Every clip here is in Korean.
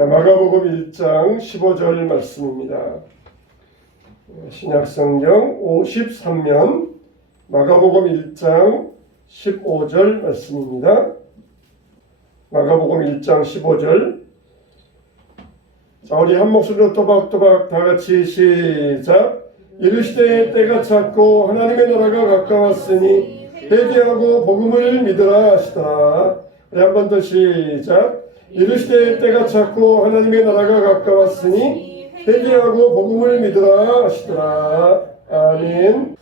자, 마가복음 1장 15절 말씀입니다. 신약성경 53면 마가복음 1장 15절 말씀입니다. 마가복음 1장 15절. 자, 우리 한 목소리로 또박또박 다 같이 시작. 이르시되 때가 찼고 하나님의 나라가 가까웠으니 회개하고 복음을 믿으라 하시더라. 우리 한 번 더 시작. 이르시되 때가 찼고 하나님의 나라가 가까웠으니 회개하고 복음을 믿으라 하시더라. 아멘.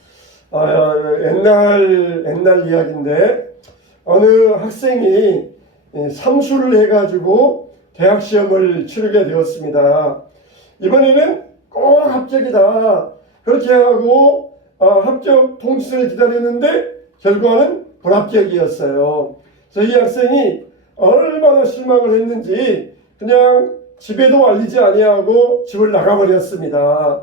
옛날 이야기인데 어느 학생이 삼수를 해가지고 대학 시험을 치르게 되었습니다. 이번에는 꼭 합격이다. 그렇게 하고 합격 통지서를 기다렸는데 결과는 불합격이었어요. 그래서 이 학생이 얼마나 실망을 했는지 그냥 집에도 알리지 아니하고 집을 나가버렸습니다.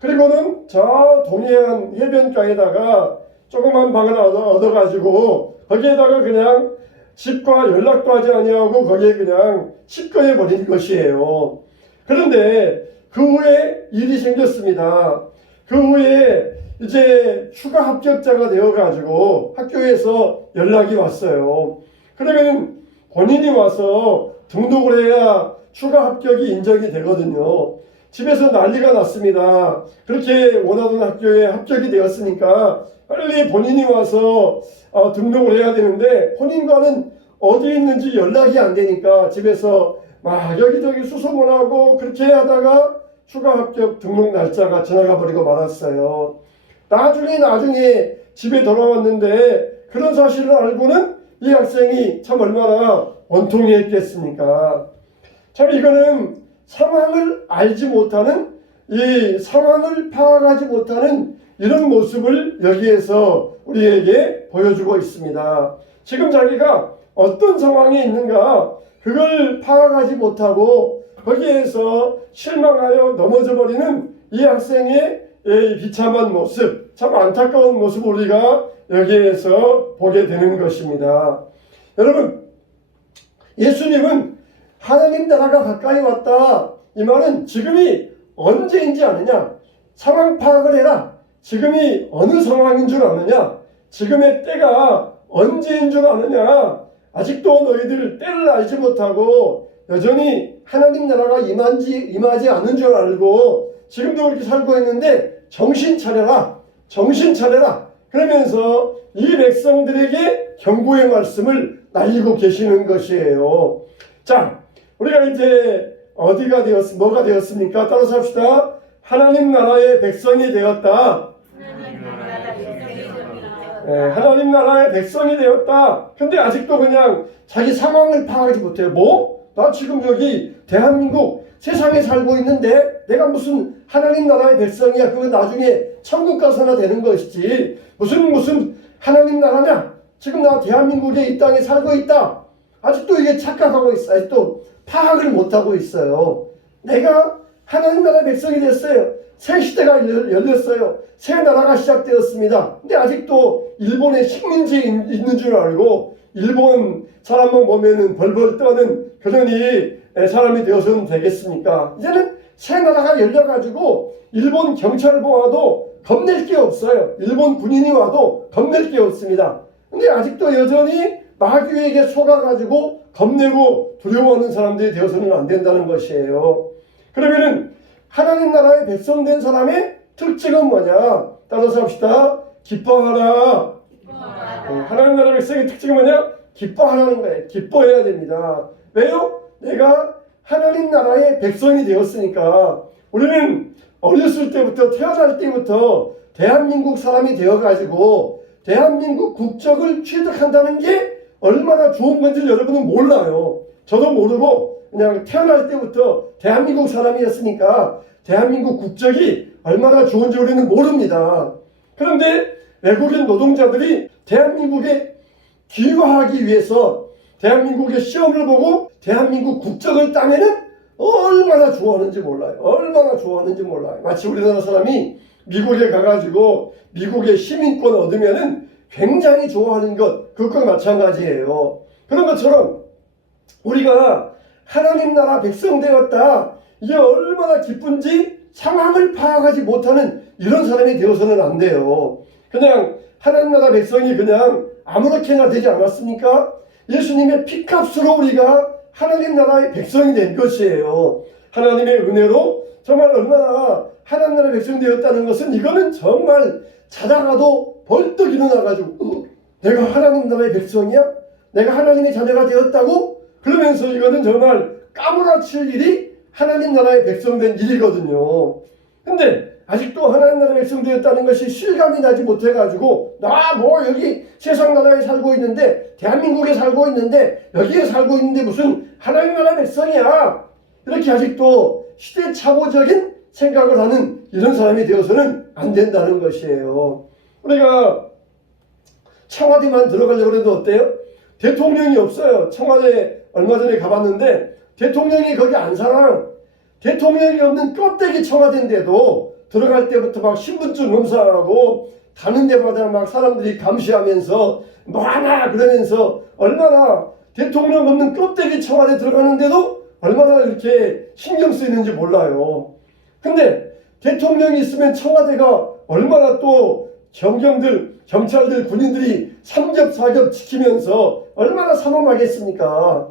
그리고는 저 동해안 해변가에다가 조그만 방을 얻어가지고 거기에다가 그냥 집과 연락도 하지 아니하고 거기에 그냥 칩거해 버린 것이에요. 그런데 그 후에 일이 생겼습니다. 그 후에 이제 추가 합격자가 되어가지고 학교에서 연락이 왔어요. 그러면 본인이 와서 등록을 해야 추가 합격이 인정이 되거든요. 집에서 난리가 났습니다. 그렇게 원하던 학교에 합격이 되었으니까 빨리 본인이 와서 등록을 해야 되는데 본인과는 어디 있는지 연락이 안 되니까 집에서 막 여기저기 수소문 하고 그렇게 하다가 추가 합격 등록 날짜가 지나가 버리고 말았어요. 나중에 집에 돌아왔는데 그런 사실을 알고는 이 학생이 참 얼마나 원통했겠습니까? 참 이거는 상황을 알지 못하는, 이 상황을 파악하지 못하는 이런 모습을 여기에서 우리에게 보여주고 있습니다. 지금 자기가 어떤 상황에 있는가 그걸 파악하지 못하고 거기에서 실망하여 넘어져 버리는 이 학생의 비참한 모습, 참 안타까운 모습을 우리가 여기에서 보게 되는 것입니다. 여러분, 예수님은 하나님 나라가 가까이 왔다. 이 말은 지금이 언제인지 아느냐? 상황 파악을 해라. 지금이 어느 상황인 줄 아느냐? 지금의 때가 언제인 줄 아느냐? 아직도 너희들 때를 알지 못하고 여전히 하나님 나라가 임하지 않은 줄 알고 지금도 그렇게 살고 있는데 정신 차려라. 정신 차려라. 그러면서 이 백성들에게 경고의 말씀을 날리고 계시는 것이에요. 자, 우리가 이제 뭐가 되었습니까? 따라서 합시다. 하나님 나라의 백성이 되었다. 하나님 나라의 백성이 되었다. 근데 아직도 그냥 자기 상황을 파악하지 못해요. 나 지금 여기 대한민국 세상에 살고 있는데 내가 무슨 하나님 나라의 백성이야. 그건 나중에 천국 가서나 되는 것이지. 무슨 하나님 나라냐? 지금 나 대한민국에 이 땅에 살고 있다. 아직도 이게 착각하고 있어요. 아직도 파악을 못하고 있어요. 내가 하나님 나라의 백성이 됐어요. 새 시대가 열렸어요. 새 나라가 시작되었습니다. 근데 아직도 일본의 식민지에 있는 줄 알고 일본 사람만 보면은 벌벌 떠는 그런 사람이 되어서는 되겠습니까? 이제는 새 나라가 열려가지고 일본 경찰을 보아도 겁낼 게 없어요. 일본 군인이 와도 겁낼 게 없습니다. 근데 아직도 여전히 마귀에게 속아가지고 겁내고 두려워하는 사람들이 되어서는 안 된다는 것이에요. 그러면은 하나님 나라의 백성 된 사람의 특징은 뭐냐? 따라서 합시다. 기뻐하라. 하나님 나라의 백성의 특징은 뭐냐? 기뻐하라는 거예요. 기뻐해야 됩니다. 왜요? 내가 하나님 나라의 백성이 되었으니까 우리는 어렸을 때부터 태어날 때부터 대한민국 사람이 되어가지고 대한민국 국적을 취득한다는 게 얼마나 좋은 건지 여러분은 몰라요. 저도 모르고 그냥 태어날 때부터 대한민국 사람이었으니까 대한민국 국적이 얼마나 좋은지 우리는 모릅니다. 그런데 외국인 노동자들이 대한민국에 귀화하기 위해서 대한민국의 시험을 보고 대한민국 국적을 따면은 얼마나 좋아하는지 몰라요. 얼마나 좋아하는지 몰라요. 마치 우리나라 사람이 미국에 가가지고 미국의 시민권 얻으면은 굉장히 좋아하는 것, 그것과 마찬가지예요. 그런 것처럼 우리가 하나님 나라 백성 되었다. 이게 얼마나 기쁜지 상황을 파악하지 못하는 이런 사람이 되어서는 안 돼요. 그냥 하나님 나라 백성이 그냥 아무렇게나 되지 않았습니까? 예수님의 피값으로 우리가 하나님 나라의 백성이 된 것이에요. 하나님의 은혜로 정말 얼마나 하나님 나라의 백성이 되었다는 것은 이거는 정말 자다가도 벌떡 일어나가지고 내가 하나님 나라의 백성이야? 내가 하나님의 자녀가 되었다고? 그러면서 이거는 정말 까무라칠 일이 하나님 나라의 백성 된 일이거든요. 근데 아직도 하나님 나라의 백성 되었다는 것이 실감이 나지 못해가지고 나 뭐 여기 세상 나라에 살고 있는데 대한민국에 살고 있는데 여기에 살고 있는데 무슨 하나님 나라 백성이야. 이렇게 아직도 시대착오적인 생각을 하는 이런 사람이 되어서는 안 된다는 것이에요. 우리가 청와대만 들어가려고 해도 어때요? 대통령이 없어요. 청와대 얼마 전에 가봤는데 대통령이 거기 안 살아요. 대통령이 없는 껍데기 청와대인데도 들어갈 때부터 막 신분증 검사하고 가는 데마다 막 사람들이 감시하면서 뭐하나 그러면서 얼마나 대통령 없는 껍데기 청와대 들어가는데도 얼마나 이렇게 신경 쓰이는지 몰라요. 근데 대통령이 있으면 청와대가 얼마나 또 경찰들, 군인들이 삼겹살겹 지키면서 얼마나 삼엄하겠습니까?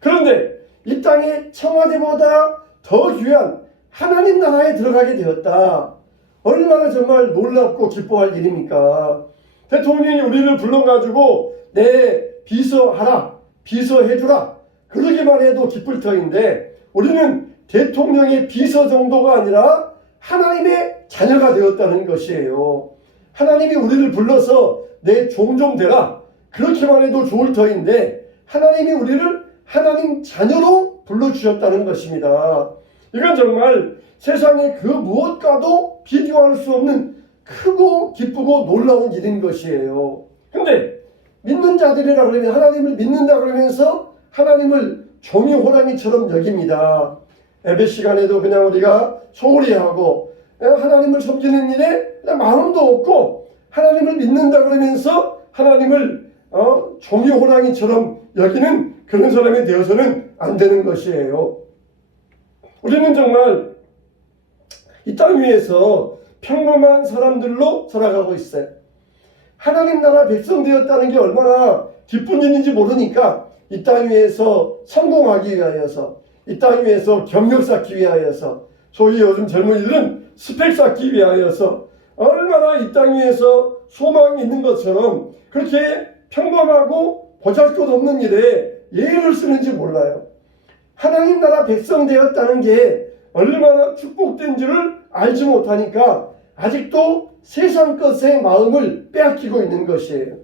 그런데 이 땅에 청와대보다 더 귀한 하나님 나라에 들어가게 되었다. 얼마나 정말 놀랍고 기뻐할 일입니까? 대통령이 우리를 불러가지고 내 비서하라, 비서해주라 그러기만 해도 기쁠 터인데 우리는 대통령의 비서 정도가 아니라 하나님의 자녀가 되었다는 것이에요. 하나님이 우리를 불러서 내 종 좀 되라 그렇게만 해도 좋을 터인데 하나님이 우리를 하나님 자녀로 불러주셨다는 것입니다. 이건 정말 세상의 그 무엇과도 비교할 수 없는 크고 기쁘고 놀라운 일인 것이에요. 근데 믿는 자들이라 그러면 하나님을 믿는다 그러면서 하나님을 종이 호랑이처럼 여깁니다. 예배 시간에도 그냥 우리가 소홀히 하고 하나님을 섬기는 일에 마음도 없고 하나님을 믿는다 그러면서 하나님을 종이 호랑이처럼 여기는 그런 사람이 되어서는 안 되는 것이에요. 우리는 정말 이 땅 위에서 평범한 사람들로 살아가고 있어요. 하나님 나라 백성 되었다는 게 얼마나 기쁜 일인지 모르니까 이 땅 위에서 성공하기 위하여서 이 땅 위에서 경력 쌓기 위하여서 소위 요즘 젊은이들은 스펙 쌓기 위하여서 얼마나 이 땅 위에서 소망이 있는 것처럼 그렇게 평범하고 보잘것없는 일에 예를 쓰는지 몰라요. 하나님 나라 백성 되었다는 게 얼마나 축복된 줄을 알지 못하니까 아직도 세상 것의 마음을 빼앗기고 있는 것이에요.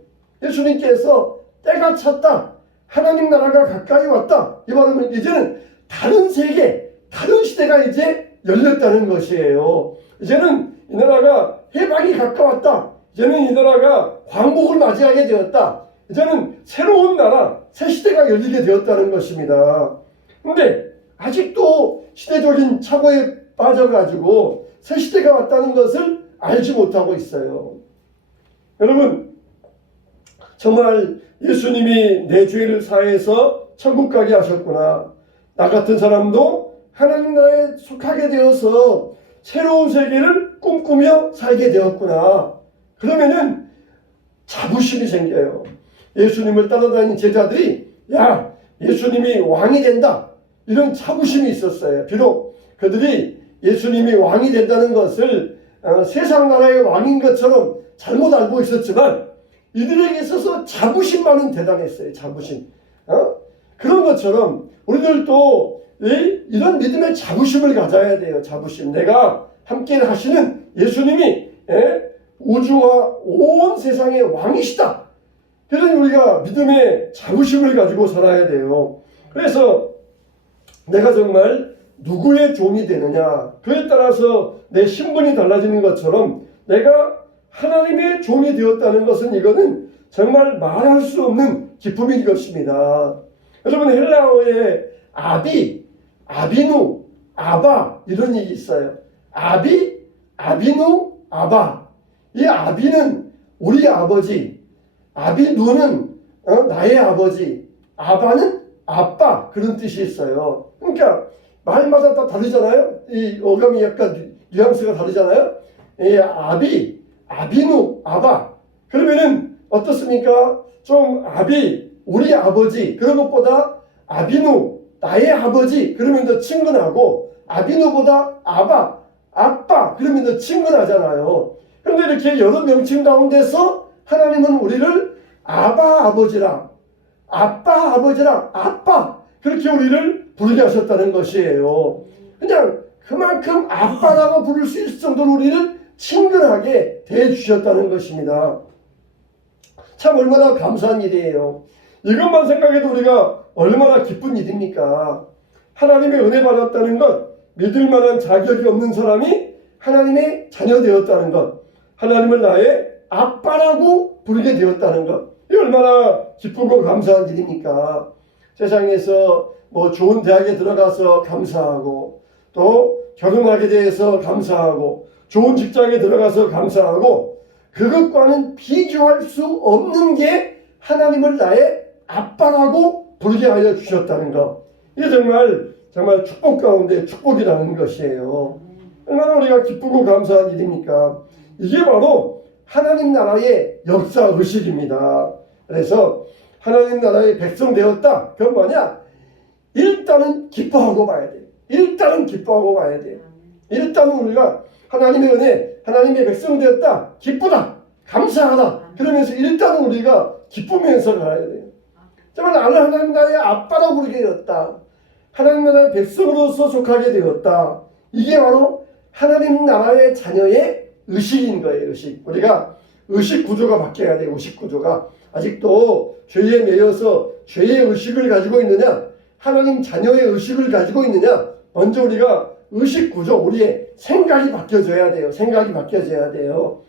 예수님께서 때가 찼다. 하나님 나라가 가까이 왔다. 이 말은 이제는 다른 세계, 다른 시대가 이제 열렸다는 것이에요. 이제는 이 나라가 해방이 가까웠다. 이제는 이 나라가 광복을 맞이하게 되었다. 이제는 새로운 나라, 새 시대가 열리게 되었다는 것입니다. 근데 아직도 시대적인 착오에 빠져가지고 새 시대가 왔다는 것을 알지 못하고 있어요. 여러분, 정말 예수님이 내 죄를 사해서 천국 가게 하셨구나. 나 같은 사람도 하나님 나라에 속하게 되어서 새로운 세계를 꿈꾸며 살게 되었구나. 그러면은 자부심이 생겨요. 예수님을 따라다니는 제자들이 야, 예수님이 왕이 된다. 이런 자부심이 있었어요. 비록 그들이 예수님이 왕이 된다는 것을 세상 나라의 왕인 것처럼 잘못 알고 있었지만 이들에게 있어서 자부심만은 대단했어요. 자부심. 그런 것처럼 우리들도 이런 믿음의 자부심을 가져야 돼요. 자부심. 내가 함께 하시는 예수님이 우주와 온 세상의 왕이시다. 그러니 우리가 믿음의 자부심을 가지고 살아야 돼요. 그래서 내가 정말 누구의 종이 되느냐 그에 따라서 내 신분이 달라지는 것처럼 내가 하나님의 종이 되었다는 것은 이거는 정말 말할 수 없는 기쁨인 것입니다. 여러분 헬라어에 아비, 아비누, 아바 이런 얘기 있어요. 아비, 아비누, 아바. 이 아비는 우리 아버지, 아비누는 나의 아버지, 아바는 아빠 그런 뜻이 있어요. 그러니까 말마다 다 다르잖아요. 이 어감이 약간 뉘앙스가 다르잖아요. 이 아비, 아비누, 아바. 그러면은 어떻습니까? 좀 아비, 우리 아버지 그런 것보다 아비누, 나의 아버지 그러면 더 친근하고 아비누보다 아바, 아빠 그러면 더 친근하잖아요. 그런데 이렇게 여러 명칭 가운데서 하나님은 우리를 아바 아버지랑 아빠 아버지랑 아빠 그렇게 우리를 부르게 하셨다는 것이에요. 그냥 그만큼 아빠라고 부를 수 있을 정도로 우리를 친근하게 대해주셨다는 것입니다. 참 얼마나 감사한 일이에요. 이것만 생각해도 우리가 얼마나 기쁜 일입니까? 하나님의 은혜 받았다는 것, 믿을 만한 자격이 없는 사람이 하나님의 자녀 되었다는 것, 하나님을 나의 아빠라고 부르게 되었다는 것, 이 얼마나 기쁘고 감사한 일입니까? 세상에서 뭐 좋은 대학에 들어가서 감사하고, 또 결혼하게 돼서 감사하고, 좋은 직장에 들어가서 감사하고, 그것과는 비교할 수 없는 게 하나님을 나의 아빠라고 부르게 하여 주셨다는 것. 이게 정말 축복 가운데 축복이라는 것이에요. 얼마나 우리가 기쁘고 감사한 일입니까? 이게 바로 하나님 나라의 역사 의식입니다. 그래서 하나님 나라의 백성 되었다. 그건 뭐냐? 일단은 기뻐하고 봐야 돼요. 일단은 기뻐하고 봐야 돼요. 일단은 우리가 하나님의 은혜, 하나님의 백성 되었다. 기쁘다. 감사하다. 그러면서 일단은 우리가 기쁘면서 가야 돼요. 정말 나는 하나님 나라의 아빠라고 부르게 되었다. 하나님 나라의 백성으로서 속하게 되었다. 이게 바로 하나님 나라의 자녀의 의식인 거예요. 의식. 우리가 의식 구조가 바뀌어야 돼요. 의식 구조가. 아직도 죄에 매여서 죄의 의식을 가지고 있느냐, 하나님 자녀의 의식을 가지고 있느냐, 먼저 우리가 의식 구조, 우리의 생각이 바뀌어져야 돼요. 생각이 바뀌어져야 돼요.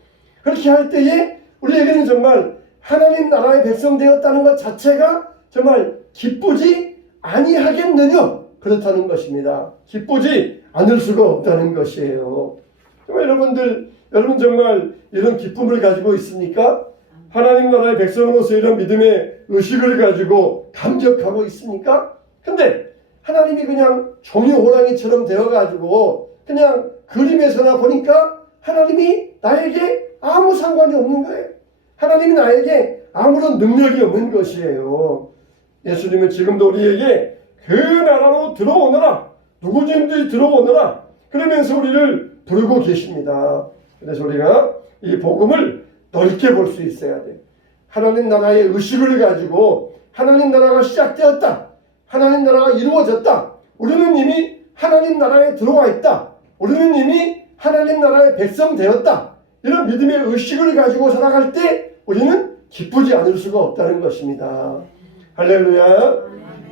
그렇게 할 때에 우리에게는 정말 하나님 나라의 백성 되었다는 것 자체가 정말 기쁘지 아니하겠느냐, 그렇다는 것입니다. 기쁘지 않을 수가 없다는 것이에요. 정말 여러분 정말 이런 기쁨을 가지고 있습니까? 하나님 나라의 백성으로서 이런 믿음의 의식을 가지고 감격하고 있습니까? 근데 하나님이 그냥 종이 호랑이처럼 되어가지고 그냥 그림에서나 보니까 하나님이 나에게 아무 상관이 없는 거예요. 하나님이 나에게 아무런 능력이 없는 것이에요. 예수님은 지금도 우리에게 그 나라로 들어오너라, 누구든지 들어오너라 그러면서 우리를 부르고 계십니다. 그래서 우리가 이 복음을 넓게 볼 수 있어야 돼요. 하나님 나라의 의식을 가지고 하나님 나라가 시작되었다. 하나님 나라가 이루어졌다. 우리는 이미 하나님 나라에 들어와 있다. 우리는 이미 하나님 나라의 백성 되었다. 이런 믿음의 의식을 가지고 살아갈 때 우리는 기쁘지 않을 수가 없다는 것입니다. 할렐루야.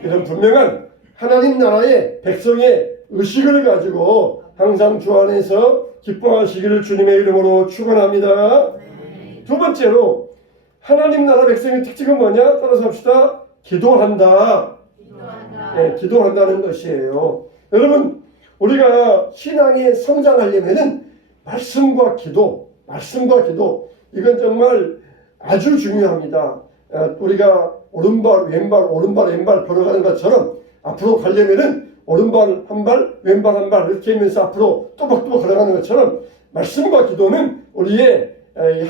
이런 분명한 하나님 나라의 백성의 의식을 가지고 항상 주 안에서 기뻐하시기를 주님의 이름으로 축원합니다. 두 번째로 하나님 나라 백성의 특징은 뭐냐? 따라서 합시다. 기도한다. 네, 기도한다는 것이에요. 여러분, 우리가 신앙에 성장하려면은 말씀과 기도 이건 정말 아주 중요합니다. 우리가 오른발 왼발 걸어가는 것처럼 앞으로 가려면은 오른발 한 발, 왼발 한 발 이렇게 하면서 앞으로 또박또박 걸어가는 것처럼 말씀과 기도는 우리의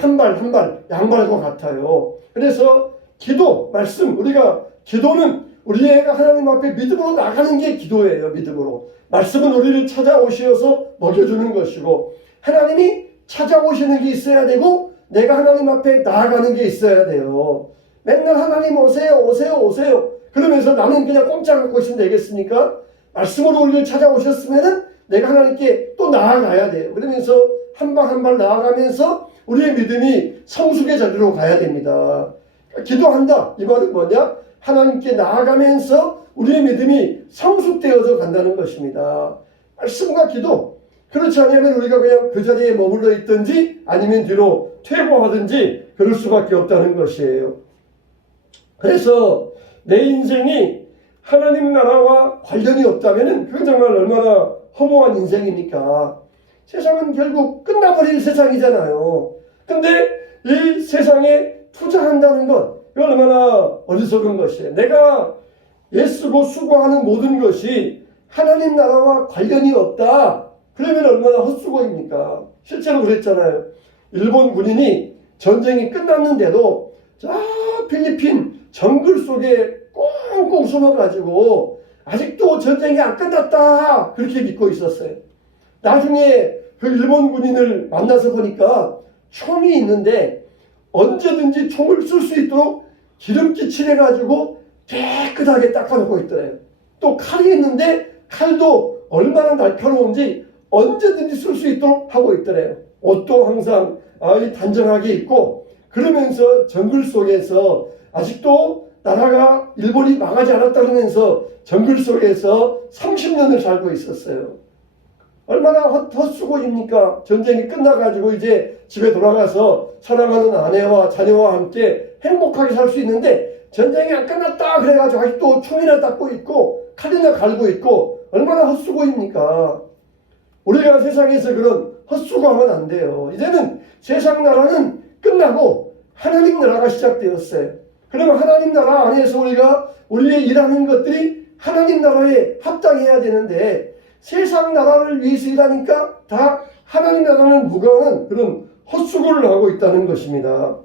한 발 한 발 양발과 같아요. 그래서 기도, 말씀, 우리가 기도는 우리가 하나님 앞에 믿음으로 나가는 게 기도예요. 믿음으로. 말씀은 우리를 찾아오셔서 먹여주는 것이고 하나님이 찾아오시는 게 있어야 되고 내가 하나님 앞에 나아가는 게 있어야 돼요. 맨날 하나님 오세요. 그러면서 나는 그냥 꼼짝 않고 있으면 되겠습니까? 말씀으로 우리를 찾아오셨으면은 내가 하나님께 또 나아가야 돼요. 그러면서 한 발 한 발 나아가면서 우리의 믿음이 성숙의 자리로 가야 됩니다. 기도한다. 이 말은 뭐냐? 하나님께 나아가면서 우리의 믿음이 성숙되어서 간다는 것입니다. 말씀과 기도. 그렇지 않으면 우리가 그냥 그 자리에 머물러 있든지 아니면 뒤로 퇴보하든지 그럴 수밖에 없다는 것이에요. 그래서 내 인생이 하나님 나라와 관련이 없다면 그건 정말 얼마나 허무한 인생입니까? 세상은 결국 끝나버릴 세상이잖아요. 근데 이 세상에 투자한다는 것, 이건 얼마나 어리석은 것이에요. 내가 애쓰고 수고하는 모든 것이 하나님 나라와 관련이 없다. 그러면 얼마나 헛수고입니까? 실제로 그랬잖아요. 일본 군인이 전쟁이 끝났는데도 저 필리핀 정글 속에 꽁꽁 숨어가지고 아직도 전쟁이 안 끝났다. 그렇게 믿고 있었어요. 나중에 그 일본 군인을 만나서 보니까 총이 있는데 언제든지 총을 쏠 수 있도록 기름기 칠해가지고 깨끗하게 닦아놓고 있더래요. 또 칼이 있는데 칼도 얼마나 날카로운지 언제든지 쓸 수 있도록 하고 있더래요. 옷도 항상 단정하게 입고 그러면서 정글 속에서 아직도 나라가 일본이 망하지 않았다 그러면서 정글 속에서 30년을 살고 있었어요. 얼마나 헛수고입니까? 전쟁이 끝나가지고 이제 집에 돌아가서 사랑하는 아내와 자녀와 함께 행복하게 살 수 있는데 전쟁이 안 끝났다 그래가지고 아직도 총이나 닦고 있고 칼이나 갈고 있고 얼마나 헛수고입니까? 우리가 세상에서 그런 헛수고하면 안 돼요. 이제는 세상 나라는 끝나고 하나님 나라가 시작되었어요. 그러면 하나님 나라 안에서 우리가 우리의 일하는 것들이 하나님 나라에 합당해야 되는데 세상 나라를 위해서 일하니까 다 하나님 나라는 무관한 그런 헛수고를 하고 있다는 것입니다.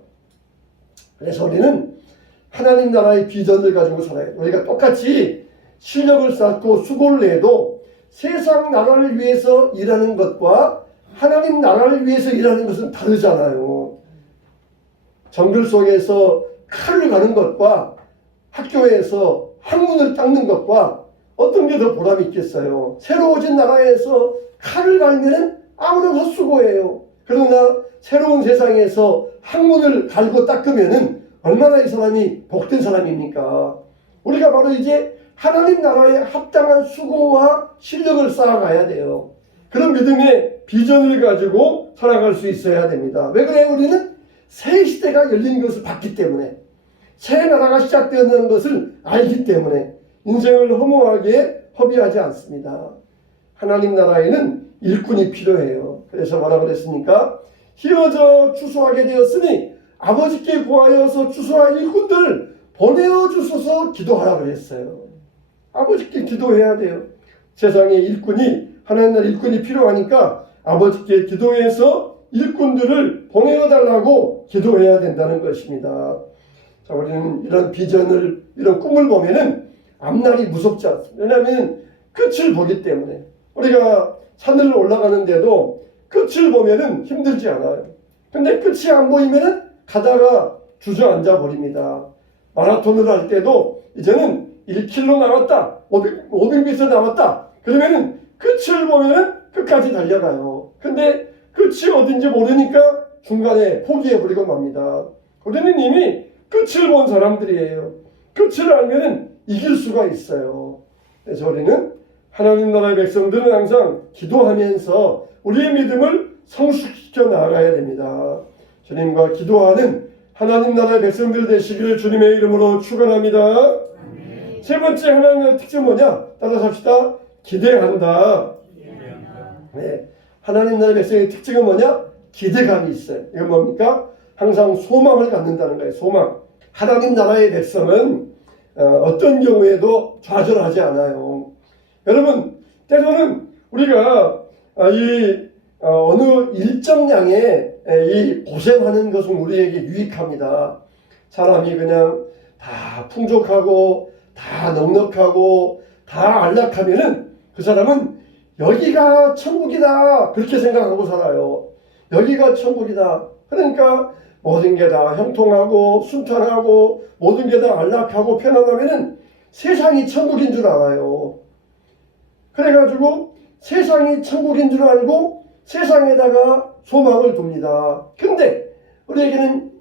그래서 우리는 하나님 나라의 비전을 가지고 살아야 돼요. 우리가 똑같이 실력을 쌓고 수고를 해도 세상 나라를 위해서 일하는 것과 하나님 나라를 위해서 일하는 것은 다르잖아요. 정글 속에서 칼을 가는 것과 학교에서 학문을 닦는 것과 어떤 게 더 보람이 있겠어요? 새로워진 나라에서 칼을 갈면은 아무런 헛수고예요. 그러나 새로운 세상에서 학문을 갈고 닦으면은 얼마나 이 사람이 복된 사람입니까? 우리가 바로 이제 하나님 나라에 합당한 수고와 실력을 쌓아가야 돼요. 그런 믿음의 비전을 가지고 살아갈 수 있어야 됩니다. 왜 그래요? 우리는 새 시대가 열린 것을 봤기 때문에, 새 나라가 시작되는 것을 알기 때문에 인생을 허무하게 허비하지 않습니다. 하나님 나라에는 일꾼이 필요해요. 그래서 뭐라 그랬습니까? 희어져 추수하게 되었으니 아버지께 구하여서 추수할 일꾼들 보내어 주소서 기도하라 그랬어요. 아버지께 기도해야 돼요. 세상에 일꾼이, 하나님 나라 일꾼이 필요하니까 아버지께 기도해서 일꾼들을 보내어 달라고 기도해야 된다는 것입니다. 자, 우리는 이런 비전을, 이런 꿈을 보면은 앞날이 무섭지 않습니다. 왜냐하면 끝을 보기 때문에. 우리가 산을 올라가는데도 끝을 보면은 힘들지 않아요. 근데 끝이 안 보이면은 가다가 주저앉아 버립니다. 마라톤을 할 때도 이제는 1km 남았다, 500m 남았다. 그러면은 끝을 보면은 끝까지 달려가요. 근데 끝이 어딘지 모르니까 중간에 포기해버리고 맙니다. 우리는 이미 끝을 본 사람들이에요. 끝을 알면은 이길 수가 있어요. 그래서 우리는 하나님 나라의 백성들은 항상 기도하면서 우리의 믿음을 성숙시켜 나가야 됩니다. 주님과 기도하는 하나님 나라의 백성들 되시기를 주님의 이름으로 축원합니다. 세 번째 하나님의 특징은 뭐냐? 따라서 합시다. 기대한다. 네. 하나님 나라의 백성의 특징은 뭐냐? 기대감이 있어요. 이건 뭡니까? 항상 소망을 갖는다는 거예요. 소망. 하나님 나라의 백성은 어떤 경우에도 좌절하지 않아요. 여러분, 때로는 우리가 어느 일정량의 이 고생하는 것은 우리에게 유익합니다. 사람이 그냥 다 풍족하고 다 넉넉하고 다 안락하면은 그 사람은 여기가 천국이다 그렇게 생각하고 살아요. 여기가 천국이다. 그러니까 모든 게 다 형통하고 순탄하고 모든 게 다 안락하고 편안하면은 세상이 천국인 줄 알아요. 그래가지고 세상이 천국인 줄 알고 세상에다가 소망을 둡니다. 근데 우리에게는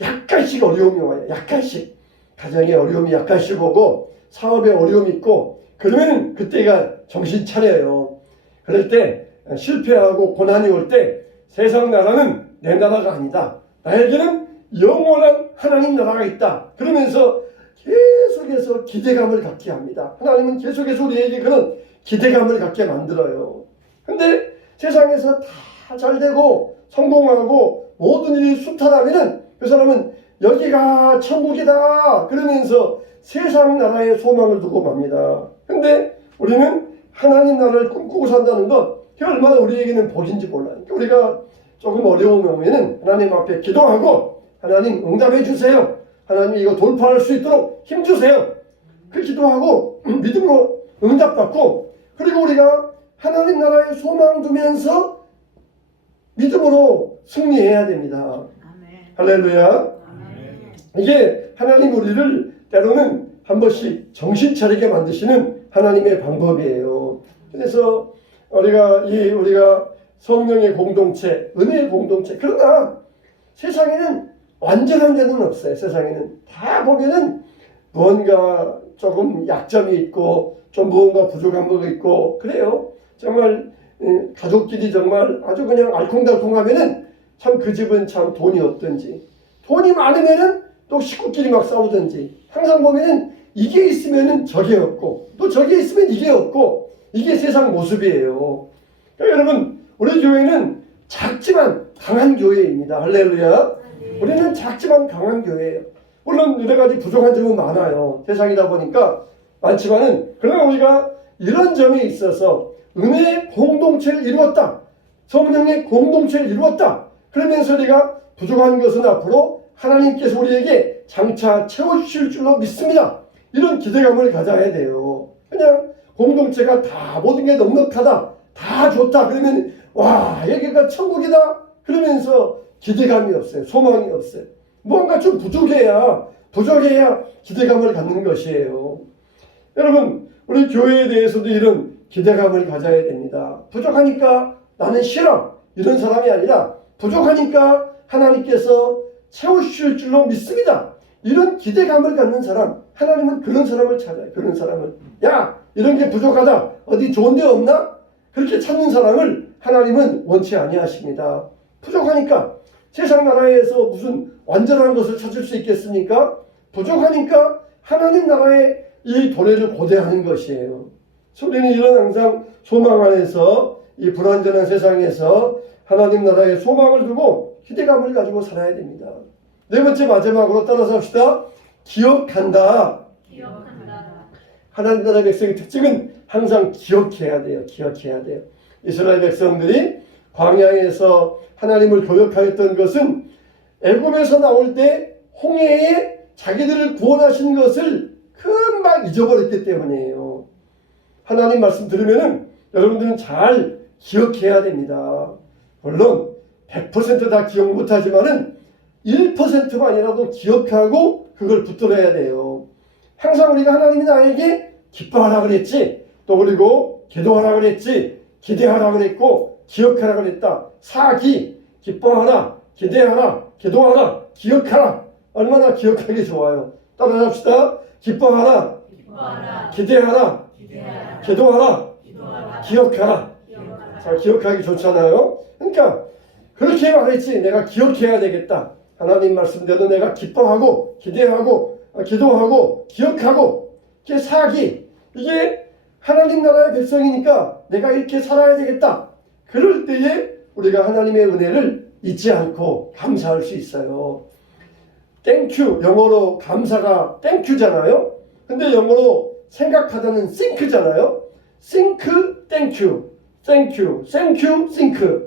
약간씩 어려움이 와요. 약간씩. 가정에 어려움이 약간씩 오고 사업에 어려움이 있고 그러면 그때가 정신 차려요. 그럴 때 실패하고 고난이 올 때 세상 나라는 내 나라가 아니다. 나에게는 영원한 하나님 나라가 있다. 그러면서 계속해서 기대감을 갖게 합니다. 하나님은 계속해서 우리에게 그런 기대감을 갖게 만들어요. 근데 세상에서 다 잘 되고 성공하고 모든 일이 순탄하면은 그 사람은 여기가 천국이다 그러면서 세상 나라의 소망을 두고 맙니다. 근데 우리는 하나님 나라를 꿈꾸고 산다는 것, 그게 얼마나 우리에게는 복인지 몰라요. 우리가 조금 어려움이 오면은 하나님 앞에 기도하고, 하나님 응답해 주세요. 하나님 이거 돌파할 수 있도록 힘 주세요. 그 기도하고 믿음으로 응답받고, 그리고 우리가 하나님 나라에 소망 두면서 믿음으로 승리해야 됩니다. 아멘. 할렐루야. 아멘. 이게 하나님 우리를 때로는 한 번씩 정신 차리게 만드시는 하나님의 방법이에요. 그래서 우리가 성령의 공동체, 은혜의 공동체, 그러나 세상에는 완전한 데는 없어요. 세상에는 다 보면은 무언가 조금 약점이 있고 좀 무언가 부족한 것도 있고 그래요. 정말 가족끼리 정말 아주 그냥 알콩달콩하면은 참 그 집은 참 돈이 없든지, 돈이 많으면은 또 식구끼리 막 싸우든지, 항상 보면은 이게 있으면은 저게 없고 또 저게 있으면 이게 없고, 이게 세상 모습이에요. 그러니까 여러분, 우리 교회는 작지만 강한 교회입니다. 할렐루야. 우리는 작지만 강한 교회예요. 물론 여러 가지 부족한 점은 많아요. 세상이다 보니까 많지만은, 그러나 우리가 이런 점이 있어서 은혜의 공동체를 이루었다, 성령의 공동체를 이루었다, 그러면서 우리가 부족한 것은 앞으로 하나님께서 우리에게 장차 채워주실 줄로 믿습니다. 이런 기대감을 가져야 돼요. 그냥 공동체가 다 모든 게 넉넉하다, 다 좋다, 그러면 와 여기가 천국이다, 그러면서 기대감이 없어요. 소망이 없어요. 뭔가 좀 부족해야 기대감을 갖는 것이에요. 여러분, 우리 교회에 대해서도 이런 기대감을 가져야 됩니다. 부족하니까 나는 싫어, 이런 사람이 아니라 부족하니까 하나님께서 채우실 줄로 믿습니다. 이런 기대감을 갖는 사람, 하나님은 그런 사람을 찾아요. 그런 사람을, 야 이런 게 부족하다, 어디 좋은 데 없나? 그렇게 찾는 사람을 하나님은 원치 아니하십니다. 부족하니까, 세상 나라에서 무슨 완전한 것을 찾을 수 있겠습니까? 부족하니까 하나님 나라의 이 도래를 고대하는 것이에요. 우리는 이런 항상 소망 안에서, 이 불완전한 세상에서 하나님 나라의 소망을 두고 기대감을 가지고 살아야 됩니다. 네 번째, 마지막으로 따라서 합시다. 기억한다. 하나님 나라의 백성의 특징은 항상 기억해야 돼요. 기억해야 돼요. 이스라엘 백성들이 광야에서 하나님을 거역하였던 것은 애굽에서 나올 때 홍해에 자기들을 구원하신 것을 금방 잊어버렸기 때문이에요. 하나님 말씀 들으면은 여러분들은 잘 기억해야 됩니다. 물론 100% 기억 못하지만은 1%만이라도 기억하고 그걸 붙들어야 돼요. 항상 우리가 하나님이 나에게 기뻐하라 그랬지, 또 그리고 기도하라 그랬지, 기대하라 그랬고 기억하라 그랬다. 사기, 기뻐하라, 기대하라, 기도하라, 기억하라. 얼마나 기억하기 좋아요. 따라합시다. 기뻐하라, 기대하라, 기도하라, 기억하라. 자, 기억하기 좋잖아요. 그러니까 그렇게 말했지, 내가 기억해야 되겠다. 하나님 말씀대로 내가 기뻐하고 기대하고 기도하고 기억하고, 이게 사기, 이게 하나님 나라의 백성이니까 내가 이렇게 살아야 되겠다. 그럴 때에 우리가 하나님의 은혜를 잊지 않고 감사할 수 있어요. 땡큐, 영어로 감사가 땡큐잖아요. 근데 영어로 생각하다는 think잖아요. think, 땡큐, 땡큐, 땡큐, think.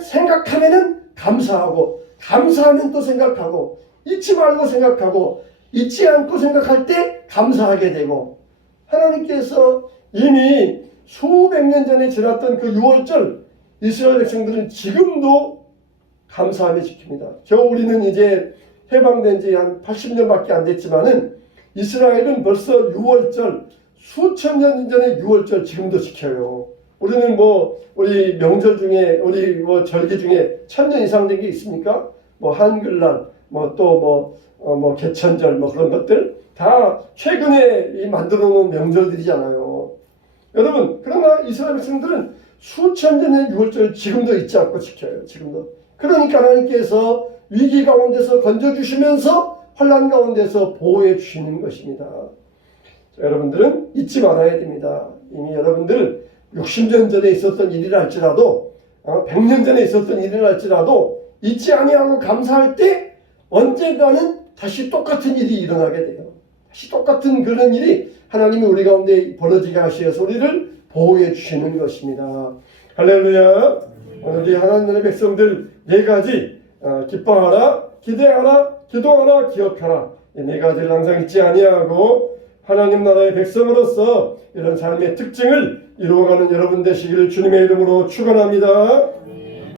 생각하면은 감사하고, 감사하면 또 생각하고, 잊지 말고 생각하고, 잊지 않고 생각할 때 감사하게 되고, 하나님께서 이미 수백 년 전에 지났던 그 유월절, 이스라엘 백성들은 지금도 감사하며 지킵니다. 겨우 우리는 이제 해방된 지 한 80년밖에 안 됐지만은 이스라엘은 벌써 유월절, 수천 년 전에 유월절 지금도 지켜요. 우리는 우리 명절 중에, 우리 절기 중에 1000년 이상 된 게 있습니까? 한글날, 개천절, 그런 것들 다 최근에 만들어 놓은 명절들이잖아요. 여러분, 그러나 이스라엘 백성들은 수천 년의 유월절 지금도 잊지 않고 지켜요. 지금도. 그러니까 하나님께서 위기 가운데서 건져주시면서 혼란 가운데서 보호해 주시는 것입니다. 자, 여러분들은 잊지 말아야 됩니다. 이미 여러분들 60년 전에 있었던 일이라 할지라도 100년 전에 있었던 일이라 할지라도 잊지 아니하고 감사할 때 언젠가는 다시 똑같은 일이 일어나게 돼요. 똑같은 그런 일이 하나님이 우리 가운데 벌어지게 하셔서 우리를 보호해 주시는 것입니다. 할렐루야. 오늘 이 하나님의 백성들 네 가지 기뻐하라, 기대하라, 기도하라, 기억하라. 이 네 가지를 항상 잊지 아니하고 하나님 나라의 백성으로서 이런 삶의 특징을 이루어가는 여러분 되시기를 주님의 이름으로 축원합니다.